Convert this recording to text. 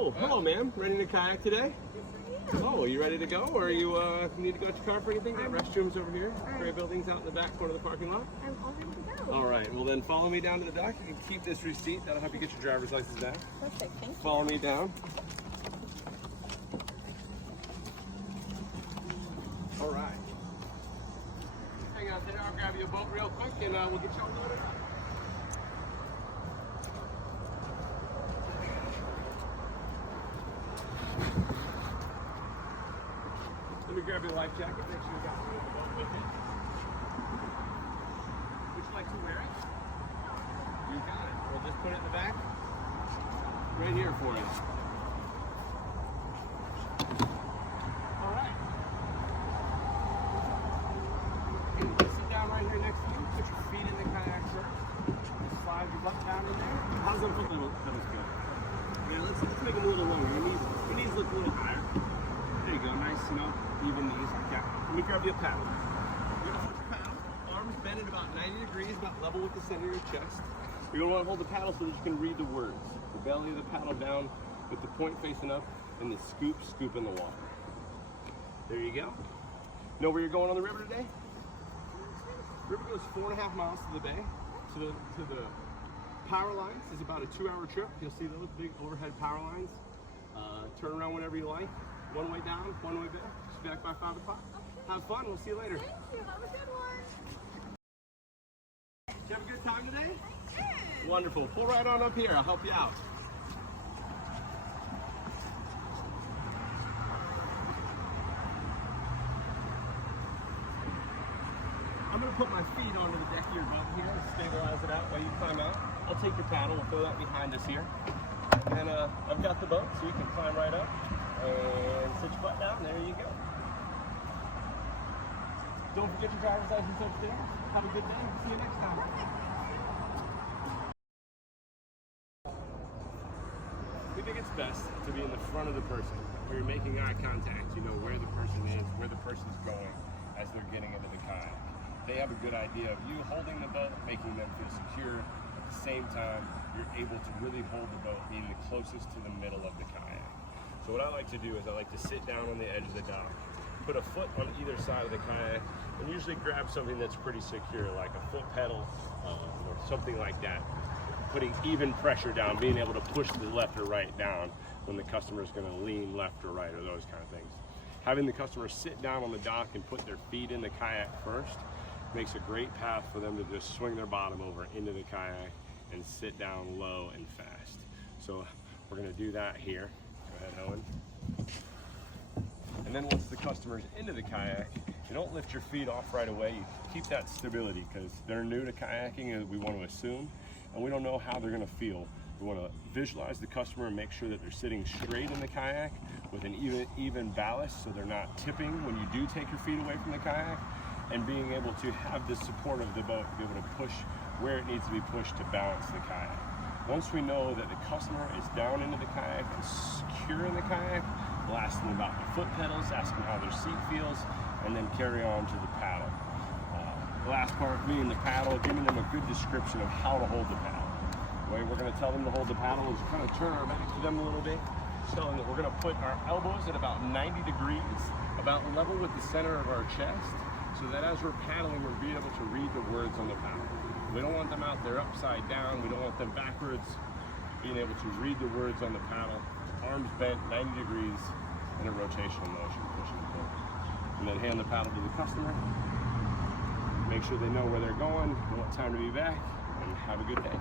Oh, hello, ma'am. Ready to kayak today? Oh, are you ready to go, or you need to go to your car for anything? Got restrooms over here. Gray buildings out in the back corner of the parking lot. I'm all ready to go. All right. Well, then follow me down to the dock. You can keep this receipt. That'll help you get your driver's license back. Perfect. Thank you. Follow me down. All right. Hang out there. I'll grab you a boat real quick, and we'll get you all loaded up. Let me grab your life jacket. Make sure you got the boat with it. Would you like to wear it? You got it. We'll just put it in the back. Right here for you. All right. Okay, sit down right here next to you. Put your feet in the kayak first. Slide your butt down in there. How's that foot little? That was good. Yeah, let's make them a little longer. Your knees look a little higher. There you go. Nice, even knees. Yeah. Let me grab you a paddle. You're gonna hold your paddle. Arms bent at about 90 degrees, about level with the center of your chest. You're gonna want to hold the paddle so that you can read the words. The belly of the paddle down with the point facing up, and the scoop in the water. There you go. Know where you're going on the river today? The river goes 4.5 miles to the bay. To the power lines is about a 2-hour trip. You'll see those big overhead power lines. Turn around whenever you like. One way down, one way back. Just be back by 5 o'clock. Okay. Have fun. We'll see you later. Thank you. Have a good one. Did you have a good time today? I did. Wonderful. Pull right on up here. I'll help you out. I'm going to put my feet onto the deck of your boat here and stabilize it out while you climb out. I'll take your paddle. We'll throw that behind us here. And I've got the boat, so you can climb right up and sit your butt down. There you go. Don't forget your driver's license upstairs. Have a good day. See you next time. We think it's best to be in the front of the person. Where you're making eye contact, you know where the person is, where the person's going as they're getting into the kayak. They have a good idea of you holding the boat, making them feel secure. At the same time, you're able to really hold the boat, being the closest to the middle of the kayak. So what I like to do is I like to sit down on the edge of the dock, put a foot on either side of the kayak, and usually grab something that's pretty secure, like a foot pedal or something like that. Putting even pressure down, being able to push the left or right down when the customer is going to lean left or right, or those kind of things. Having the customer sit down on the dock and put their feet in the kayak first makes a great path for them to just swing their bottom over into the kayak and sit down low and fast. So we're going to do that here. Go ahead, Owen. And then once the customer's into the kayak, you don't lift your feet off right away. You keep that stability because they're new to kayaking, and we want to assume, and we don't know how they're going to feel. We want to visualize the customer and make sure that they're sitting straight in the kayak with an even ballast, so they're not tipping when you do take your feet away from the kayak, and being able to have the support of the boat, be able to push where it needs to be pushed to balance the kayak. Once we know that the customer is down into the kayak and secure in the kayak, we'll ask them about the foot pedals, ask them how their seat feels, and then carry on to the paddle. The last part being the paddle, giving them a good description of how to hold the paddle. The way we're going to tell them to hold the paddle is kind of turn our back to them a little bit, tell them that we're going to put our elbows at about 90 degrees, about level with the center of our chest, so that as we're paddling, we'll be able to read the words on the paddle. We don't want them out there upside down. We don't want them backwards. Being able to read the words on the paddle, arms bent 90 degrees in a rotational motion, pushing the boat. And then hand the paddle to the customer. Make sure they know where they're going, know what time to be back, and have a good day.